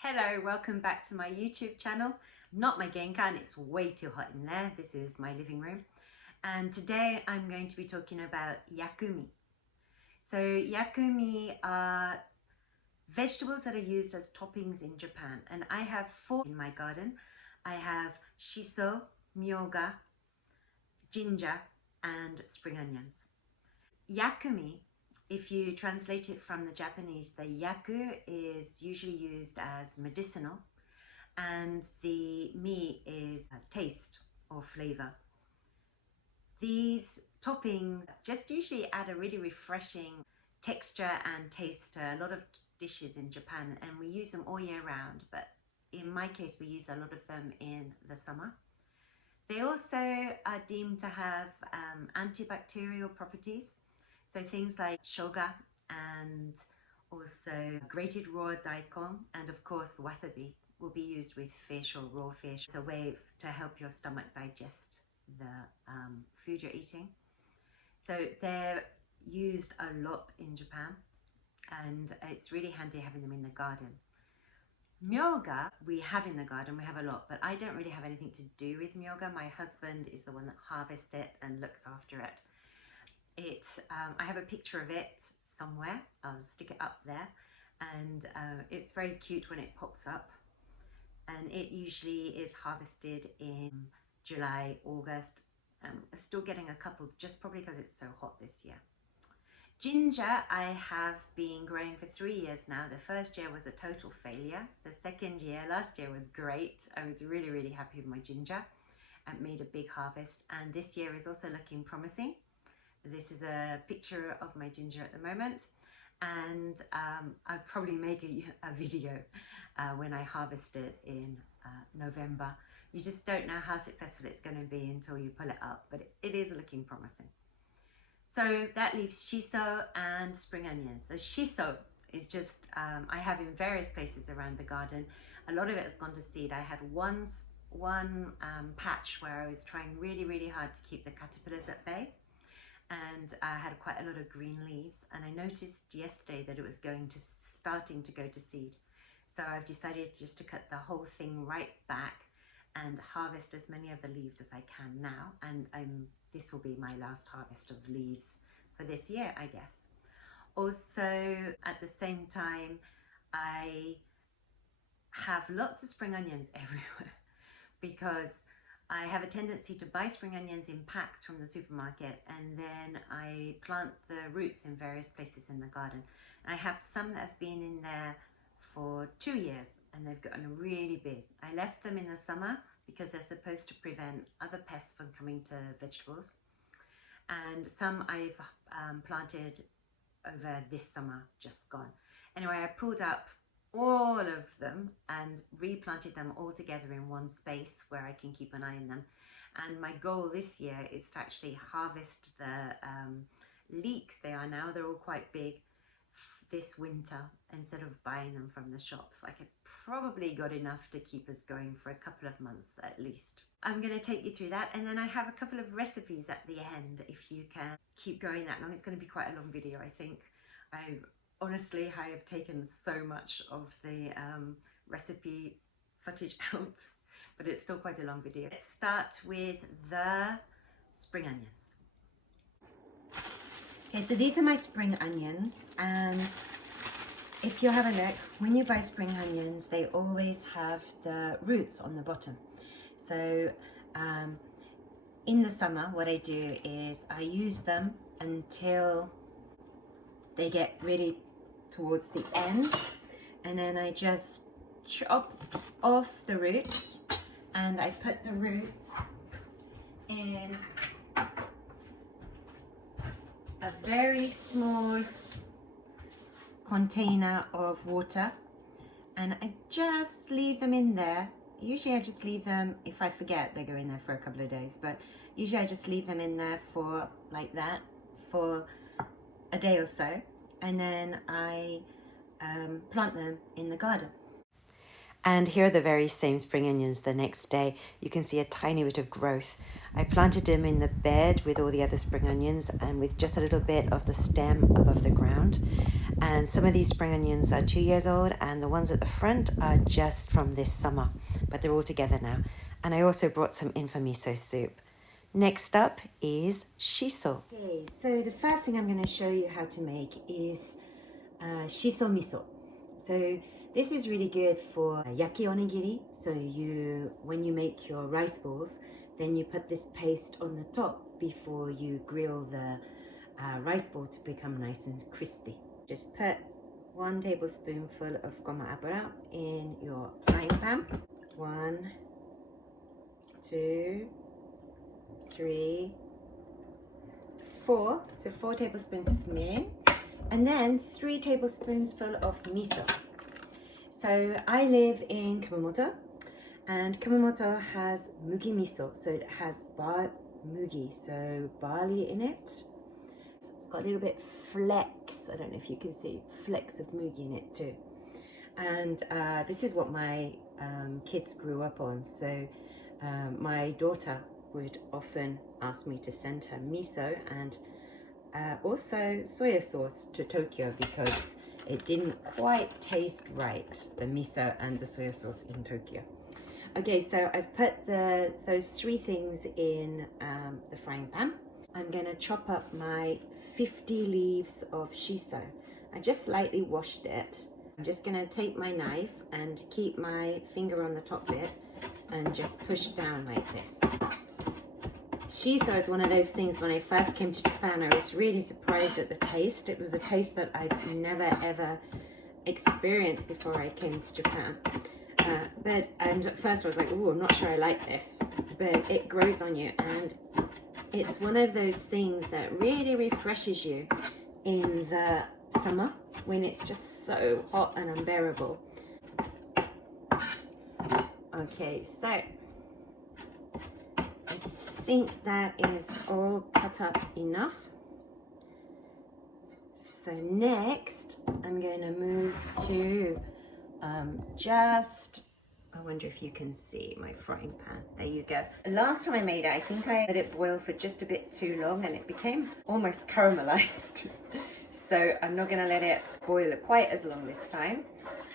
Hello, welcome back to my YouTube channel. Not my genkan, it's way too hot in there. This is my living room. And today I'm going to be talking about yakumi. So yakumi are vegetables that are used as toppings in Japan. And I have 4 in my garden. I have shiso, myoga, ginger, and spring onions. Yakumi, if you translate it from the Japanese, the yaku is usually used as medicinal and the mi is taste or flavor. These toppings just usually add a really refreshing texture and taste to a lot of dishes in Japan, and we use them all year round, but in my case we use a lot of them in the summer. They also are deemed to have antibacterial properties. So things like shoga and also grated raw daikon and of course wasabi will be used with fish or raw fish. It's a way to help your stomach digest the food you're eating. So they're used a lot in Japan and it's really handy having them in the garden. Myoga we have in the garden, we have a lot, but I don't really have anything to do with myoga. My husband is the one that harvests it and looks after it. I have a picture of it somewhere. I'll stick it up there, and it's very cute when it pops up, and it usually is harvested in July, August. Still getting a couple, just probably because it's so hot this year. Ginger I have been growing for 3 years now. The first year was a total failure. The second year, last year, was great. I was really happy with my ginger and made a big harvest, and this year is also looking promising. This is a picture of my ginger at the moment, and I'll probably make a video when I harvest it in November. You just don't know how successful it's going to be until you pull it up, but it is looking promising. So that leaves shiso and spring onions. So shiso is just, I have in various places around the garden. A lot of it has gone to seed. I had one patch where I was trying really hard to keep the caterpillars at bay, and I had quite a lot of green leaves, and I noticed yesterday that it was starting to go to seed. So I've decided just to cut the whole thing right back and harvest as many of the leaves as I can now, and this will be my last harvest of leaves for this year, I guess. Also at the same time I have lots of spring onions everywhere because I have a tendency to buy spring onions in packs from the supermarket, and then I plant the roots in various places in the garden. And I have some that have been in there for 2 years and they've gotten really big. I left them in the summer because they're supposed to prevent other pests from coming to vegetables. And some I've planted over this summer, just gone. Anyway, I pulled up all of them and replanted them all together in one space where I can keep an eye on them. And my goal this year is to actually harvest the leeks. They are now, they're all quite big, this winter, instead of buying them from the shops. I could probably got enough to keep us going for a couple of months at least. I'm going to take you through that, and then I have a couple of recipes at the end if you can keep going that long. It's going to be quite a long video, I think. Honestly, I have taken so much of the recipe footage out, but it's still quite a long video. Let's start with the spring onions. Okay, so these are my spring onions, and if you have a look, when you buy spring onions, they always have the roots on the bottom. So in the summer, what I do is I use them until they get really towards the end, and then I just chop off the roots, and I put the roots in a very small container of water, and I just leave them in there. Usually I just leave them, if I forget, they go in there for a couple of days, but usually I just leave them in there for like that for a day or so, and then I plant them in the garden. And here are the very same spring onions the next day. You can see a tiny bit of growth. I planted them in the bed with all the other spring onions and with just a little bit of the stem above the ground. And some of these spring onions are 2 years old, and the ones at the front are just from this summer, but they're all together now. And I also brought some in for miso soup. Next up is shiso. Okay, so the first thing I'm going to show you how to make is Shiso Miso. So this is really good for yaki onigiri. So when you make your rice balls, then you put this paste on the top before you grill the rice ball to become nice and crispy. Just put 1 tablespoonful of goma abura in your frying pan. 1, 2, 3, 4. So 4 tablespoons of mirin. And then 3 tablespoons full of miso. So I live in Kumamoto, and Kumamoto has mugi miso, so it has mugi, so barley in it. So it's got a little bit flecks, I don't know if you can see, flecks of mugi in it too. And this is what my kids grew up on, so my daughter would often ask me to send her miso and also soya sauce to Tokyo because it didn't quite taste right, the miso and the soya sauce in Tokyo. Okay, so I've put those 3 things in the frying pan. I'm going to chop up my 50 leaves of shiso. I just lightly washed it. I'm just going to take my knife and keep my finger on the top bit and just push down like this. Shiso is one of those things, when I first came to Japan, I was really surprised at the taste. It was a taste that I'd never ever experienced before I came to Japan. And at first I was like, oh, I'm not sure I like this. But it grows on you, and it's one of those things that really refreshes you in the summer when it's just so hot and unbearable. Okay, so I think that is all cut up enough. So next I'm going to move to I wonder if you can see my frying pan. There you go. Last time I made it, I think I let it boil for just a bit too long and it became almost caramelized. So I'm not going to let it boil quite as long this time,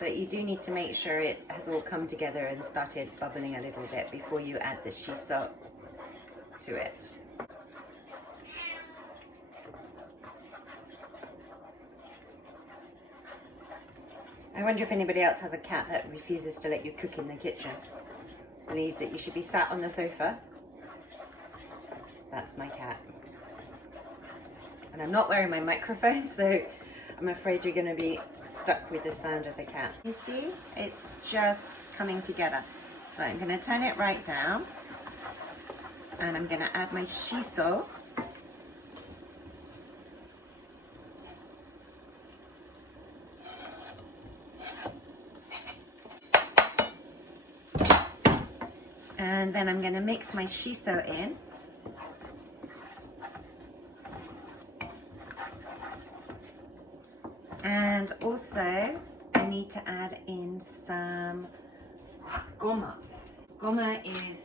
but you do need to make sure it has all come together and started bubbling a little bit before you add the shiso to it. I wonder if anybody else has a cat that refuses to let you cook in the kitchen. Believes that you should be sat on the sofa. That's my cat. And I'm not wearing my microphone, so I'm afraid you're going to be stuck with the sound of the cat. You see, it's just coming together. So I'm going to turn it right down. And I'm going to add my shiso. And then I'm going to mix my shiso in. And also I need to add in some goma. Goma is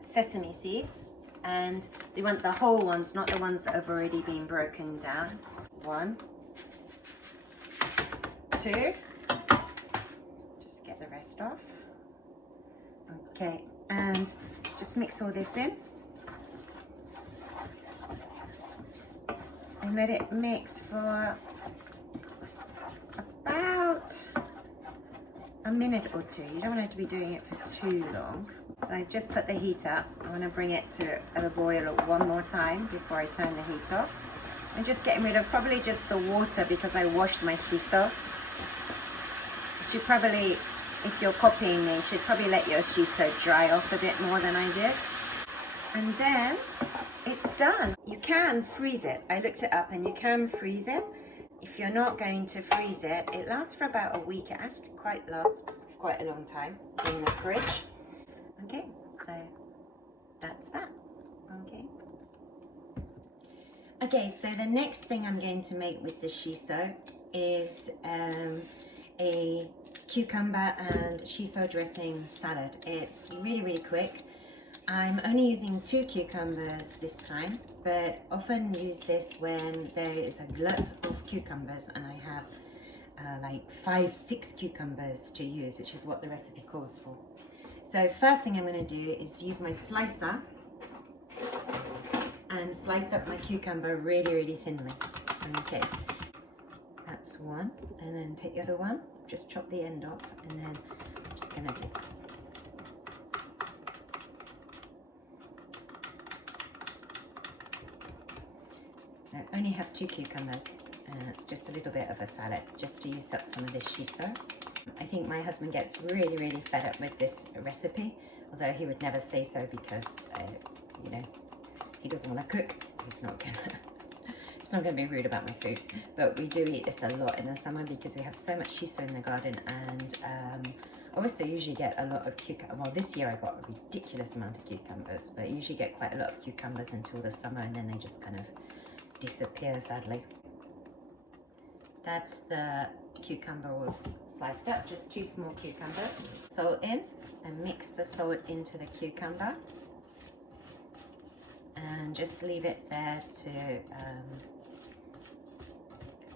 sesame seeds, and you want the whole ones, not the ones that have already been broken down. 1, 2, just get the rest off. Okay, and just mix all this in and let it mix for about a minute or 2. You don't want to be doing it for too long. So I just put the heat up. I want to bring it to a boil one more time before I turn the heat off. I'm just getting rid of probably just the water because I washed my shiso. You should probably, if you're copying me, you should probably let your shiso dry off a bit more than I did. And then it's done. You can freeze it. I looked it up and you can freeze it. If you're not going to freeze it, it lasts for about a week. It has to last quite a long time in the fridge. Okay, so that's that. Okay, so the next thing I'm going to make with the shiso is a cucumber and shiso dressing salad. It's really, really quick. I'm only using 2 cucumbers this time, but often use this when there is a glut of cucumbers and I have like 5-6 cucumbers to use, which is what the recipe calls for. So first thing I'm going to do is use my slicer and slice up my cucumber really thinly. Okay, that's one, and then take the other one, just chop the end off, and then I'm just going to do that. I only have 2 cucumbers, and it's just a little bit of a salad, just to use up some of this shiso. I think my husband gets really fed up with this recipe, although he would never say so because, you know, he doesn't want to cook. He's not gonna be rude about my food. But we do eat this a lot in the summer because we have so much shiso in the garden, and I also usually get a lot of cucumbers. Well, this year I got a ridiculous amount of cucumbers, but I usually get quite a lot of cucumbers until the summer, and then they just kind of disappear, sadly. That's the cucumber all sliced up, just 2 small cucumbers. Salt in, and mix the salt into the cucumber, and just leave it there to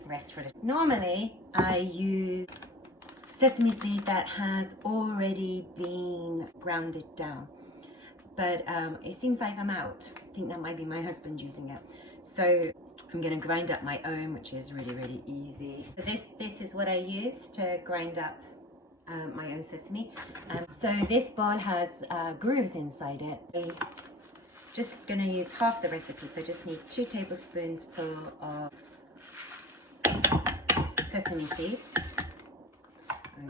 rest for a little. Normally I use sesame seed that has already been grounded down, but it seems like I'm out. I think that might be my husband using it. So I'm going to grind up my own, which is really easy. So this is what I use to grind up my own sesame. So this bowl has grooves inside it. So just going to use half the recipe, so just need 2 tablespoons full of sesame seeds.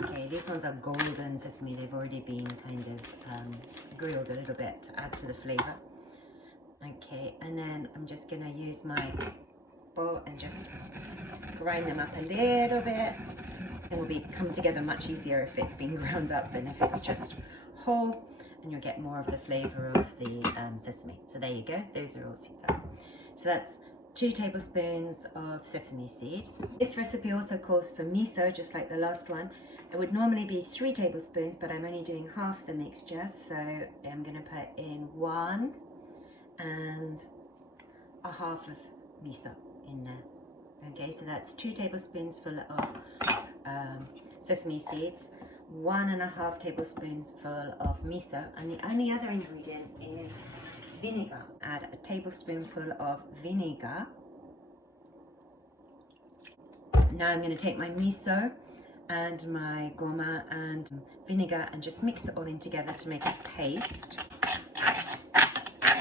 Okay, these ones are golden sesame. They've already been kind of grilled a little bit to add to the flavor. Okay, and then I'm just going to use my bowl and just grind them up a little bit. It will come together much easier if it's been ground up than if it's just whole, and you'll get more of the flavor of the sesame. So there you go, those are all super. So that's 2 tablespoons of sesame seeds. This recipe also calls for miso, just like the last one. It would normally be 3 tablespoons, but I'm only doing half the mixture, so I'm going to put in 1 and a half of miso in there. Okay, so that's 2 tablespoons full of sesame seeds, 1.5 tablespoons full of miso, and the only other ingredient is vinegar. Add a tablespoonful of vinegar. Now I'm going to take my miso and my goma and vinegar and just mix it all in together to make a paste.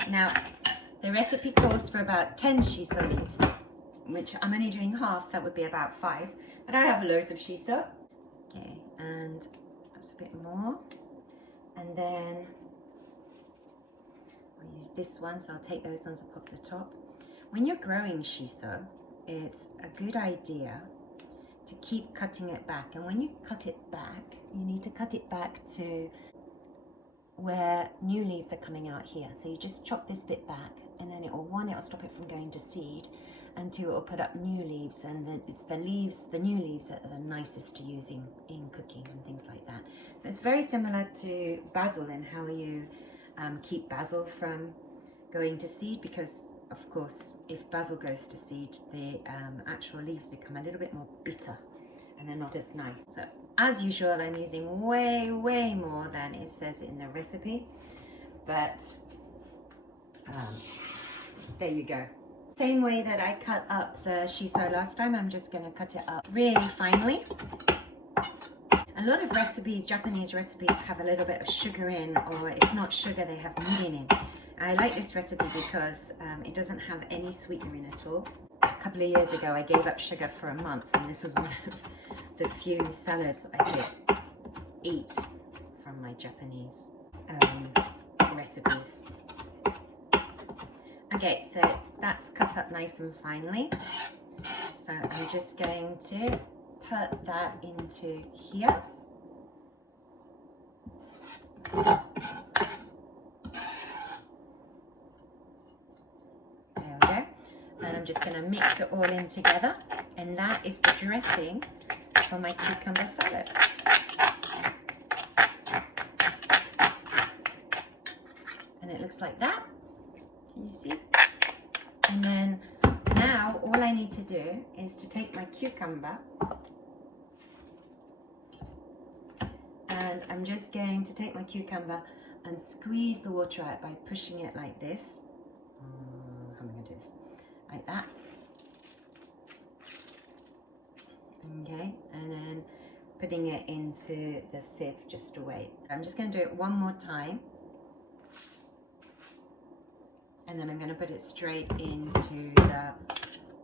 Now the recipe calls for about 10 shiso leaves, which I'm only doing half, so that would be about 5, but I have loads of shiso. Okay, and that's a bit more, and then I'll use this one, so I'll take those ones up off the top. When you're growing shiso, it's a good idea to keep cutting it back, and when you cut it back, you need to cut it back to where new leaves are coming out here. So you just chop this bit back, and then it'll stop it from going to seed, and 2, it'll put up new leaves, and then it's the new leaves that are the nicest to use in cooking and things like that. So it's very similar to basil and how you keep basil from going to seed, because of course if basil goes to seed, the actual leaves become a little bit more bitter and they're not as nice. So as usual, I'm using way more than it says in the recipe, but there you go. Same way that I cut up the shiso last time, I'm just going to cut it up really finely. A lot of recipes, Japanese recipes, have a little bit of sugar in, or if not sugar, they have mirin in. I like this recipe because it doesn't have any sweetener in at all. A couple of years ago, I gave up sugar for a month, and this was one of the few salads I could eat from my Japanese recipes. Okay, so that's cut up nice and finely. So I'm just going to put that into here. There we go. And I'm just going to mix it all in together. And that is the dressing for my cucumber salad. is to take my cucumber and I'm just going to take my cucumber and squeeze the water out by pushing it like this. How am I going to do this? Like that. Okay, and then putting it into the sieve just to wait. I'm just going to do it one more time. And then I'm going to put it straight into the...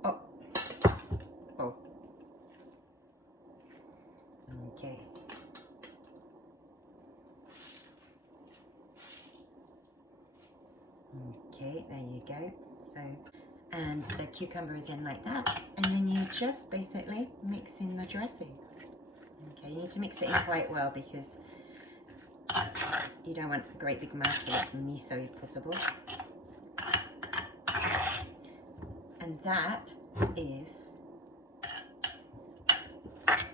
Oh. Okay. Okay, there you go. So, and the cucumber is in like that. And then you just basically mix in the dressing. Okay, you need to mix it in quite well because you don't want a great big mouthful of miso if possible. And that is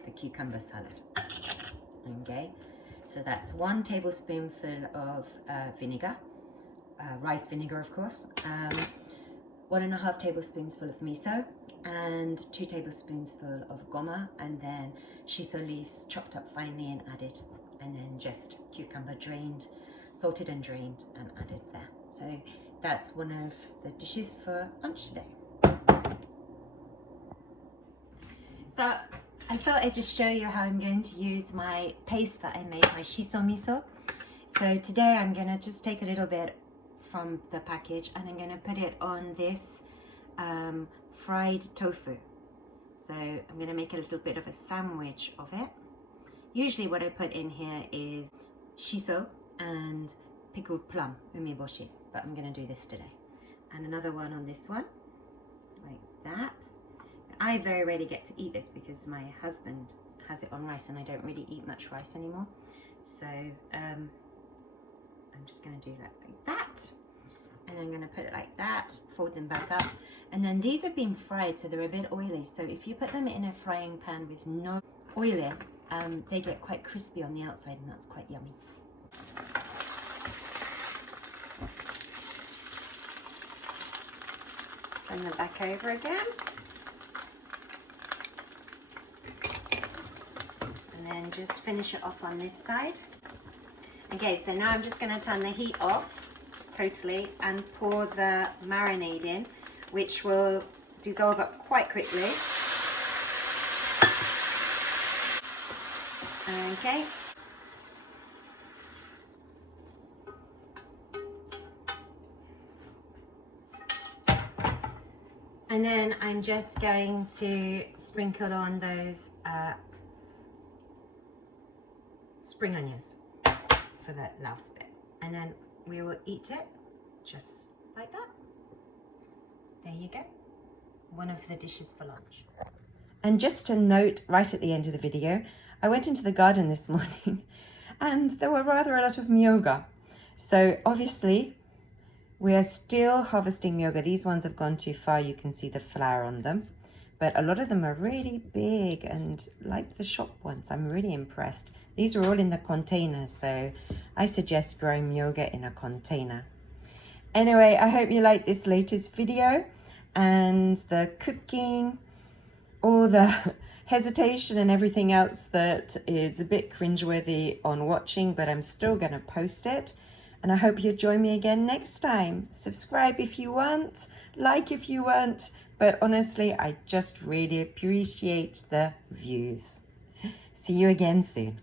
the cucumber salad. Okay, so that's 1 tablespoonful of vinegar, rice vinegar of course, 1.5 tablespoons full of miso, and 2 tablespoons full of goma, and then shiso leaves chopped up finely and added, and then just cucumber drained, salted and drained and added there. So that's one of the dishes for lunch today. So I thought I'd just show you how I'm going to use my paste that I made, my Shiso Miso. So today I'm going to just take a little bit from the package and I'm going to put it on this fried tofu. So I'm going to make a little bit of a sandwich of it. Usually what I put in here is shiso and pickled plum, umeboshi, but I'm going to do this today. And another one on this one, like that. I very rarely get to eat this because my husband has it on rice and I don't really eat much rice anymore. So I'm just going to do that like that. And I'm going to put it like that, fold them back up. And then these have been fried, so they're a bit oily. So if you put them in a frying pan with no oil in, they get quite crispy on the outside and that's quite yummy. Turn them back over again. And then just finish it off on this side. Okay, so now I'm just going to turn the heat off totally and pour the marinade in, which will dissolve up quite quickly. Okay. And then I'm just going to sprinkle on those spring onions for the last bit. And then we will eat it just like that. There you go. One of the dishes for lunch. And just a note right at the end of the video, I went into the garden this morning and there were rather a lot of myoga. So obviously we are still harvesting myoga. These ones have gone too far. You can see the flower on them. But a lot of them are really big and like the shop ones. I'm really impressed. These are all in the containers, so I suggest growing myoga in a container. Anyway, I hope you like this latest video and the cooking, all the hesitation and everything else that is a bit cringeworthy on watching, but I'm still going to post it. And I hope you'll join me again next time. Subscribe if you want, like if you want, but honestly, I just really appreciate the views. See you again soon.